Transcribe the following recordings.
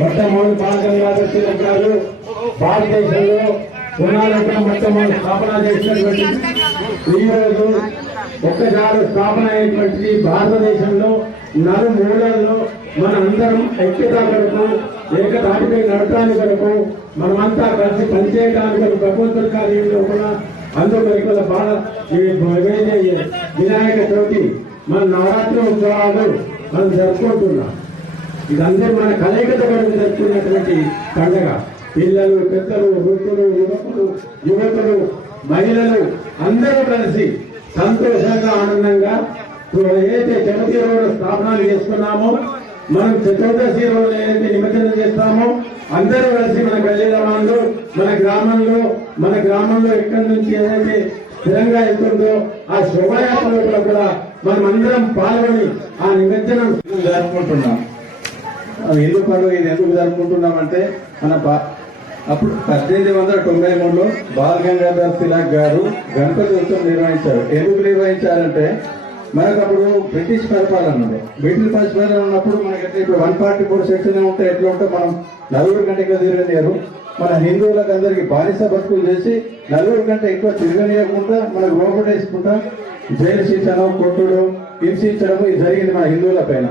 మొట్టమొదటి బాలగంగాధర్ తిలక్ గారు భారతదేశంలో పునాదుగా మొట్టమొదటి స్థాపన చేసినటువంటి ఈ రోజు ఒక్కసారి స్థాపన అయినటువంటి భారతదేశంలో నలుమూలల్లో మన అందరం ఐక్యత కొరకు ఏకతాటిపై నడటానికి కొరకు మనమంతా కలిసి పనిచేయడానికి కొరకు భగవంతుడి కార్యంలో కూడా అందుకొరకు వినాయక చవితి మన నవరాత్రి ఉత్సవాలు మనం జరుపుకుంటున్నాం. ఇదందరూ మన కలయికత కొరకు జరుపుకున్నటువంటి పండుగ. పిల్లలు, పెద్దలు, వృద్ధులు, యువకులు, మహిళలు అందరూ కలిసి సంతోషంగా ఆనందంగా ఏదైతే చవితి రోజు స్థాపనాలు చేసుకున్నామో, మనం చతుర్దశి రోజు ఏదైతే నిమజ్జనం చేస్తామో అందరూ కలిసి మన గల్లీలో మన గ్రామంలో ఎక్కడి నుంచి ఏదైతే స్థిరంగా వెళ్తుందో ఆ శోభయాత్రలో కూడా మనం అందరం పాల్గొని ఆ నిమజ్జనం జరుపుకుంటున్నాం. హిందూ పండుగ ఇది ఎందుకు జరుపుకుంటున్నామంటే అప్పుడు 1893లో బాలగంగాధర్ తిలక్ గారు గణపతి ఉత్సవం నిర్వహించారు. ఎందుకు నిర్వహించారంటే మనకు అప్పుడు బ్రిటిష్ పరిపాలన ఉంది. బ్రిటిష్ పరిపాలన ఉన్నప్పుడు మనకి ఇప్పుడు 144 సెక్షన్ ఉంటే ఎట్లా ఉంటే మనం నలుగురు కంటే ఎక్కువ తిరగనియరు. మన హిందువులకు అందరికి బానిస బతుకులు చేసి నలుగురు కంటే ఎక్కువ తిరగనియకుండా మనకు లోపల వేసుకుంటా జైలు శిక్షణ, కొట్టుడు, హింసించడం ఇది జరిగింది మన హిందువుల పైన.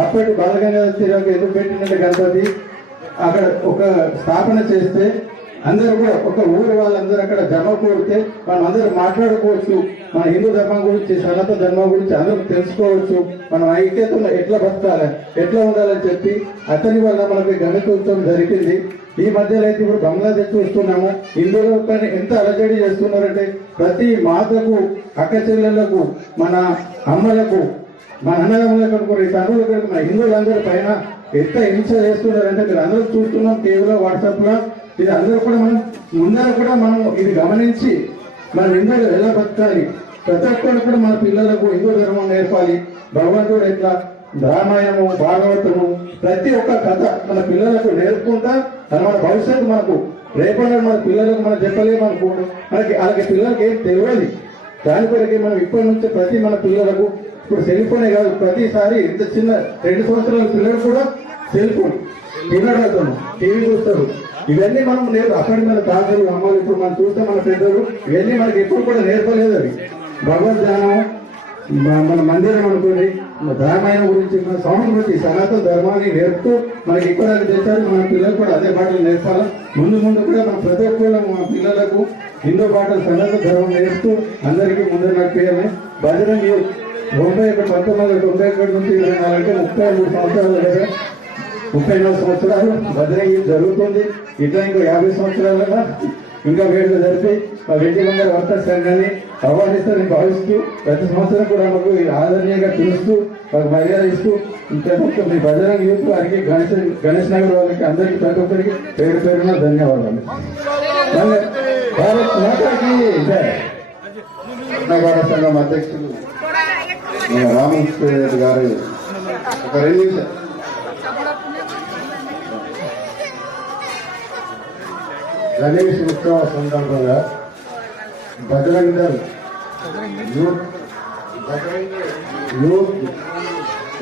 అప్పటి బాలగంగాధర్ తిలక్ ఎందుకు పెట్టినట్టు గణపతి అక్కడ ఒక స్థాపన చేస్తే అందరూ కూడా ఒక ఊరు వాళ్ళందరూ అక్కడ జమ కూడితే మనం అందరూ మాట్లాడుకోవచ్చు. మన హిందూ ధర్మం గురించి, సనాతన ధర్మం గురించి అందరూ తెలుసుకోవచ్చు. మనం ఐక్యతలో ఎట్లా బతకాలి, ఎట్లా ఉండాలని చెప్పి అతని వల్ల మనకి గణపతి ఉత్సవం జరిగింది. ఈ మధ్యలో అయితే ఇప్పుడు బంగ్లాదేశ్ చూస్తున్నాము. హిందువుల పైన ఎంత అలజడి చేస్తున్నారంటే ప్రతి మాతకు, అక్క చెల్లెళ్లకు, మన అమ్మలకు, మన అన్నదమ్ములకు కూడా ఈ తనువులకు మన హిందువులందరి పైన ఎంత హింస చేస్తున్నారంటే మీరు అందరూ చూస్తున్నాం టీవీలో, వాట్సాప్ లో. ఇది అందరూ కూడా మనం ఇది గమనించి మన హిందువులు ఎలా బతకాలి, ప్రతి ఒక్కరు కూడా మన పిల్లలకు హిందూ ధర్మం నేర్పాలి. భగవంతుడు ఎట్లా రామాయణము, భాగవతము ప్రతి ఒక్క కథ మన పిల్లలకు నేర్పుకుంటా మన భవిష్యత్తు మనకు రేపటి మన పిల్లలకు మనం చెప్పలేమనుకోండి. వాళ్ళకి పిల్లలకి ఏం తెలియదు. దాని కొరకే మనం ఇప్పటి నుంచి ప్రతి మన పిల్లలకు ఇప్పుడు సెల్ ఫోనే కాదు, ప్రతిసారి ఇంత చిన్న 2 సంవత్సరాల పిల్లలు కూడా సెల్ ఫోన్ తినడం, టీవీ చూస్తారు. ఇవన్నీ మనం అప్పటి మన తాతలు, అమ్మలు, ఇప్పుడు మనం చూస్తే మన పెద్దలు ఇవన్నీ మనకి ఎప్పుడు కూడా నేర్పలేదు. అవి భగవద్ధ్యానం, మన మందిరం అనుకోండి, రామాయణం గురించి, మన సంస్కృతి, సనాతన ధర్మాన్ని నేర్పుతూ మనకి ఎక్కువ చేశారు. మన పిల్లలు కూడా అదే పాటలు నేర్పాలి. ముందు కూడా మన ప్రతి ఒక్కరు మన పిల్లలకు హిందూ పాటలు, సనాతన ధర్మం నేర్పుతూ అందరికీ ముందు నడిపేయాలి. బజరంగ్ 1991 నుంచి 24 అంటే 33 సంవత్సరాలు లేదా 34 సంవత్సరాలు బజరంగ్ జరుగుతుంది. ఇట్లా ఇంకో 50 సంవత్సరాలుగా ఇంకా వేడుక జరిపి మా వెండి బంగారు వర్తక సంఘాన్ని ఆహ్వానిస్తారని భావిస్తూ ప్రతి సంవత్సరం కూడా మాకు ఆదరణీయంగా పిలుస్తూ మాకు మర్యాద ఇస్తూ ప్రతి ఒక్క మీ బజరంగ్ యూత్ వారికి, గణేష్ నగర్ వాళ్ళకి అందరికీ ప్రతి ఒక్కరికి పేరు పేరున ధన్యవాదాలు. భారత్ మాతాకి జై. భారత సంఘం అధ్యక్షులు రామకృష్ణ రెడ్డి గారు ఒక 2 నిమిషాలు. గణేష్ ఉత్సవ సందర్భంగా బజరంగ్ దళ్ యూత్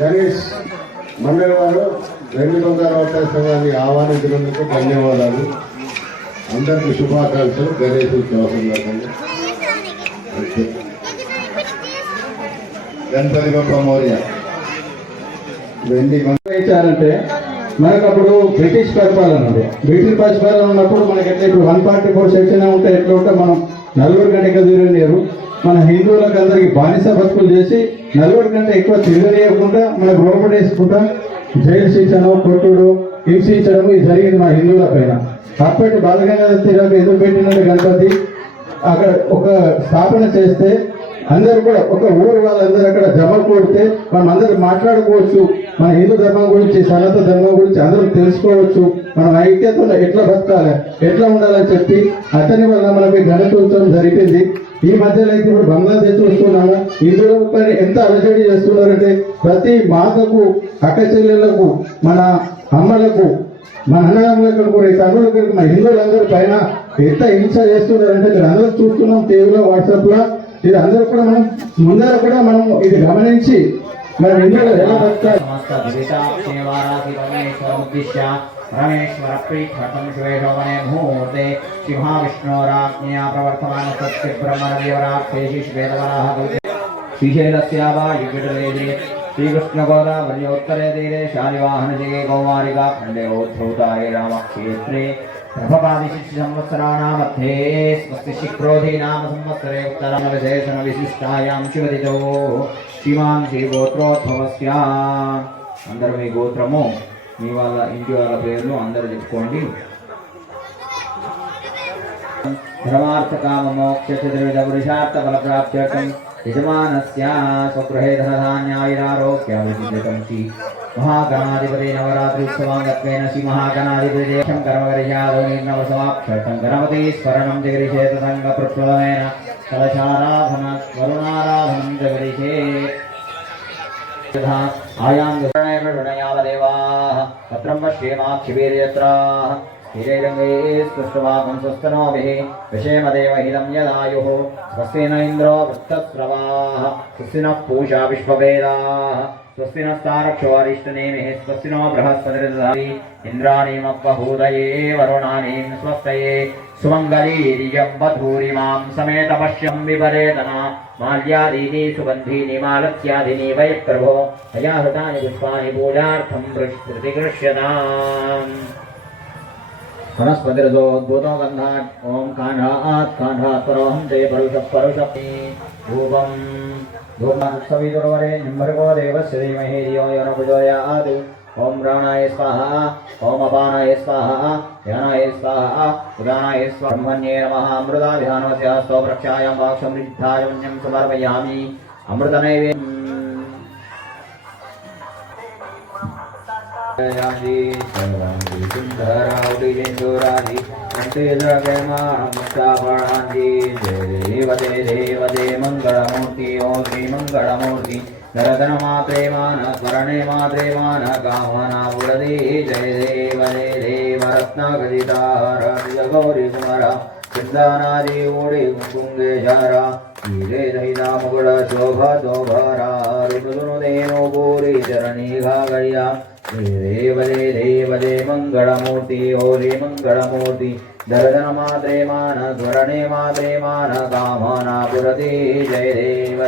గణేష్ మండలి వారు వెండి బంగారు వర్తక సంఘాన్ని ఆహ్వానించినందుకు ధన్యవాదాలు. అందరికీ శుభాకాంక్షలు. గణేష్ ఉత్సవ సందర్భంగా గణపతి బప్ప మౌర్య వెండి ఇచ్చారంటే మనకు అప్పుడు బ్రిటిష్ పరిపాలన ఉంది. బ్రిటిష్ పరిపాలన ఉన్నప్పుడు మనకి ఎట్లా ఇప్పుడు 144 సెక్షన్ ఉంటే ఎట్లా ఉంటే మనం నలుగురు కంటే ఎక్కువ తిరగనియరు. మన హిందువులకు అందరికి బానిస బతుకులు చేసి నలుగురు కంటే ఎక్కువ తిరగనియకుండా మనకు లోపల వేసుకుంటా జైలు శిక్షణ, కొట్టుడు, హింసించడం ఇది జరిగింది మన హిందువుల పైన. అప్పటి బాలగంగాధర్ తిలక్ ఎందుకు పెట్టినట్టు గణపతి అక్కడ ఒక స్థాపన చేస్తే అందరూ కూడా ఒక ఊరు వాళ్ళందరూ అక్కడ జమ కూడితే మనం అందరూ మాట్లాడుకోవచ్చు. మన హిందూ ధర్మం గురించి, సనాతన ధర్మం గురించి అందరూ తెలుసుకోవచ్చు. మనం ఐక్యతలో ఎట్లా బతకాలి, ఎట్లా ఉండాలని చెప్పి అతని వల్ల మనకి గణపతి ఉత్సవం జరిగింది. ఈ మధ్యలో అయితే ఇప్పుడు బంగ్లాదేశ్ చూస్తున్నాము. హిందువుల పైన ఎంత అలజడి చేస్తున్నారంటే ప్రతి మాతకు, అక్క చెల్లెళ్లకు, మన అమ్మలకు, మన అన్నదమ్ములకు కూడా ఈ తనువులకు మన హిందువులందరూ పైన ఎంత హింస చేస్తున్నారంటే మీరు అందరూ చూస్తున్నాం టీవీలో, వాట్సాప్ లో. ఇది అందరూ కూడా మనం ఇది గమనించి మనం హిందువులు ఎలా బతకాలి. परमेश्वरमुद्दिश्य परमेश्वरप्रीत्यर्थं शिवेशोभने मुहूर्ते श्रीमहाविष्णोराज्ञया प्रवर्तमानस्य ब्रह्मणदेवरात्रे श्रीश्वेतवराह श्रीशैलस्यावायुविटले श्रीकृष्णगोदावल्योत्तरे तीरे शालिवाहनदिगे कौमारिका खण्डे ओद्धौतारे रामक्षेत्रे प्रभपादिशिष्यसंवत्सराणामध्ये स्वस्ति शिक्रोधि नाम संवत्सरे उत्तरमविशेषणविशिष्टायां शिवतिथौ श्रीमान् श्रीगोत्रोद्भवस्य అందరూ మీ గోత్రము మీ వాళ్ళ ఇంటి వాళ్ళ పేర్లు అందరూ చెప్పుకోండి. ధర్మార్థ కామ మోక్ష చతుర్విధ పురుషార్థ ఫల ప్రాప్త్యర్థం యజమానస్య స్వగృహే ధనధాన్యాయురారోగ్యాభివృద్ధికం శ్రీ महागणाधिपति नवरात्रि उत्सवांगत्वेन श्री महागणाधिपति कर्मकर्यादो निर्नव समाप्त्यर्थं गणपति स्मरणं जगरिषे तदंग प्रप्लवेन कलशाराधन वरुणाराधनं जगरिषे तथा आयां गणयावदेवाः पत्रं पश्येमाक्षिवीर्यत्राः हिरेरङ्गे स्पृष्टवाकं स्वस्तनोभिः विषेमदेवहितं यदायुः स्वस्ति न इन्द्रो वृत्तस्रवाः स्वस्ति नः पूषा विश्ववेदाः स्वस्ति नस्तारक्षो अरिष्टनेमिः स्वस्ति नो बृहस्पतिर्दधाति इन्द्राणीमप्पहूदये वरुणानीं स्वस्तये सुमङ्गलीरियं वधूरिमां समेत पश्यं विपरेतना माल्यादीनि सुगन्धीनि मालत्यादीनि वै प्रभो मया हृतानि पुष्पाणि पूजार्थं प्रतिगृह्यताम् वनस्पतिर्दोद्भूतो गन्धात् ॐ काण्डात् परोहं ते परुषप्परुषप्ति धूपं धूपसवितुर्वरे निम्भर्गो देवस्य धीमहि धियो यो न प्रचोदयात् ॐ प्राणाय स्वाहा ॐ अपानाय स्वाहा ध्यानाय स्वाहा उदानाय स्वाहा ब्रह्मण्ये नमः अमृताध्यानस्य स्तोत्रक्षायां वाक्समृद्धाय मन्यं समर्पयामि अमृतनैवेद्यम् यादि सर्वांगि सुंदरावति जिंदुरादि अंते जगमामुक्तापणादि देवते मंगलमूर्ति ओ श्री मंगलमूर्ति दर्शन मात्रे मान स्मरणे मात्रे मान कामना पुरदे जय देव रत्नागदितार गौरी कुमारा सिद्धानादि ओडे कुंकुंगेशारा हीरे दहिता मुकुट शोभा दोभरा ऋतुनु देनो पूरी चरणी घागया देवदे मंगलमूर्ति ओरे मंगलमूर्ति दर्शन मात्रे मान स्मरणे मात्रे मान कामना पुरते जय देव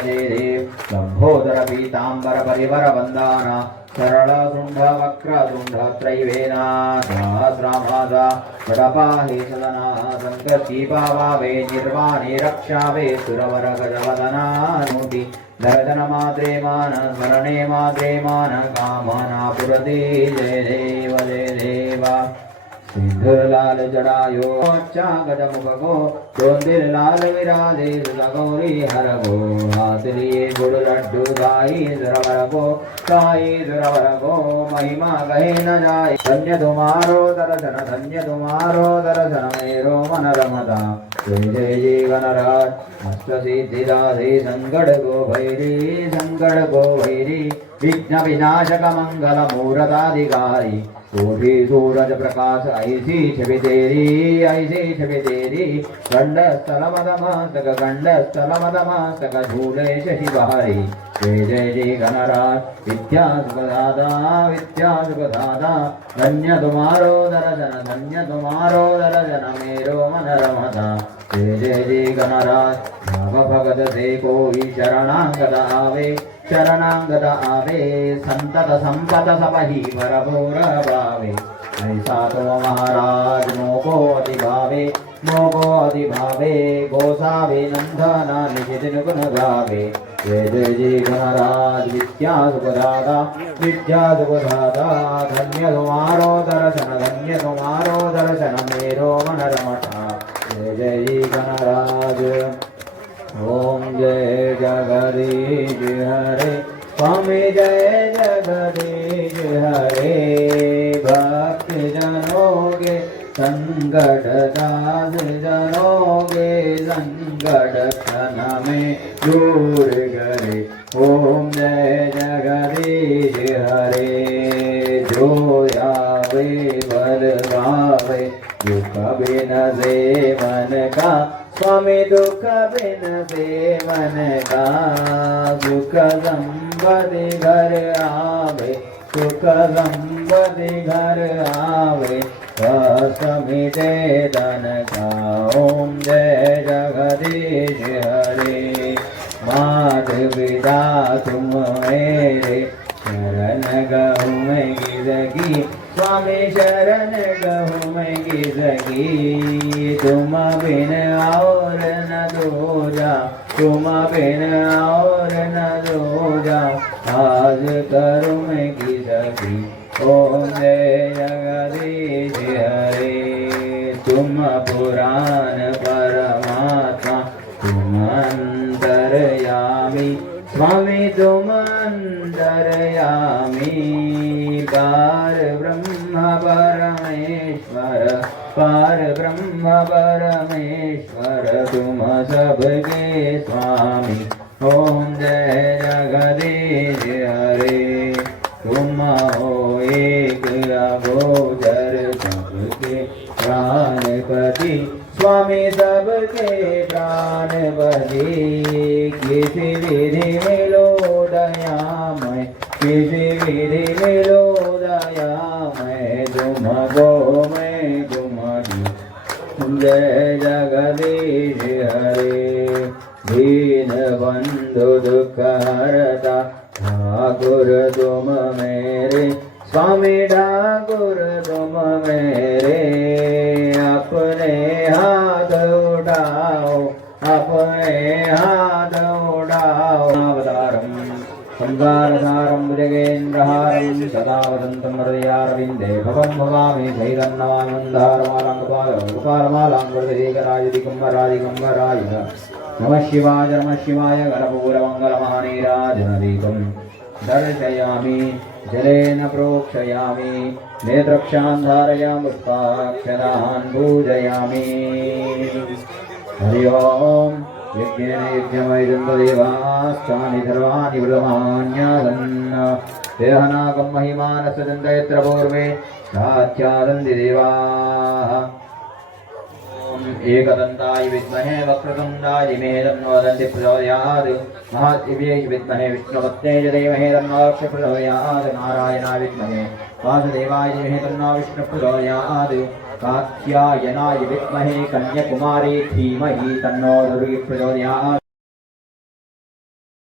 लंबोदर पीतांबर परिवर वंदना सरल शुंड वक्र शुंड त्रैवेना सहस्रमादा वडपाहि सदना संकर्षी पावे निर्वाणे रक्षावे सुरवर गजवदना नोटि दर्शन मात्रे मान स्मरणे मात्रे मान कामना पुरते जय देव सिद्धलाल जडायो अच्छा गजमुखो चोंदिर लाल विराजे गौरी हर गो हाथ लिए गुड़ लड्डू गाई जरवर गो महिमा कहे न जाए धन्य तुम्हारो दर्शन मेरो मन रमता जय जय गणराज मस्त सिद्धिदाधि संगड़ गो भैरी विघ्न विनाशक मंगल मूरताधिकारी कोटि सूरज प्रकाश ऐसी छवि तेरी गंडस्थल मदमस्तक झूले शशि बहारी जय जय गणराज विद्या सुखदाता धन्य तुम्हारो दर्शन मेरो मन रमता जय जय गणराज भाव भगत से कोई शरणागत आवे संतत संपत सबही वरभोर भावे ऐसा तो महाराज मोको अधिभावे गोसावे नंदना निज गुण गावे जय जय गणराज विद्या सुखदाता धन्य तुम्हारो दर्शन मेरो मन रमता जय जय गणराज ओम जय जगदीश हरे स्वामी जय जगदीश हरे भक्त जनों के संकट दास जनों के संकट क्षण में दूर करे ओम जय जगदीश हरे जो आवे बल गावे दुख बिन से मन का स्वामी दुख बिन से मन का सुख संपत्ति घर आवे सुख संपत्ति घर आवे समिते धन का ओम जय जगदीश हरे मात पिता तुम मेरे शरण गहु मैं गिरगी स्वामी शरण गहु मैं गिरगी तुम बिन और न दूजा तुम बिन और न दूजा आज करूँ मैं गिरगी ओम जय जगदीश हरे तुम पुराण परमात्मा तुम अंतर्यामी स्वामी तुम अंतर्यामी पार ब्रह्म परमेश्वर पार ब्रह्म परमेश्वर तुम सबके स्वामी ओम जय जगदीश हरे तुम हो एक अगोचर सबके प्राणपति स्वामी सबके प्राणपति किसी विधि मिलो दयामय किसी विधि मिलो दयामय तुमको मैं तुम जय जगदीश हरे दीन बंधु दुख हरता ठाकुर तुम मेरे स्वामी ठाकुर तुम मेरे अपने हाथ उठाओ अपने हाथ उठाओ अवतारम संसारसारं भुजगेन्द्रहारं सदा वदन्तं हृदयारविन्दे भवं भवामि धैर्यन्नमामि मन्दारमालाङ्गपालं गोपालमालाङ्गुरधीकराय दिगम्बराय नमः शिवाय गणपूरमङ्गलमहानीराजनदीपं दर्शयामि जलेन प्रोक्षयामि नेत्रक्षान् धारयामि पुष्पाक्षरान् पूजयामि हरि ओम् यज्ञेन यज्ञमयजन्तदेवास्तानि सर्वाणि ब्रह्माण्यादन् देहनाकं महिमानस्य दन्तयत्र पूर्वे साध्यादन्ति देवाः एकदन्ताय विद्महे वक्रतुण्डाय धीमहि तन्नो दन्ति प्रचोदयात् महादेव्यै विद्महे विष्णुपत्न्यै च धीमहि तन्नो लक्ष्मी प्रचोदयात् नारायणाय विद्महे वासुदेवाय धीमहि तन्नो विष्णुः प्रचोदयात् कात्यायनाय विद्महे कन्याकुमारी धीमहि तन्नो दुर्गी प्रचोदयात्।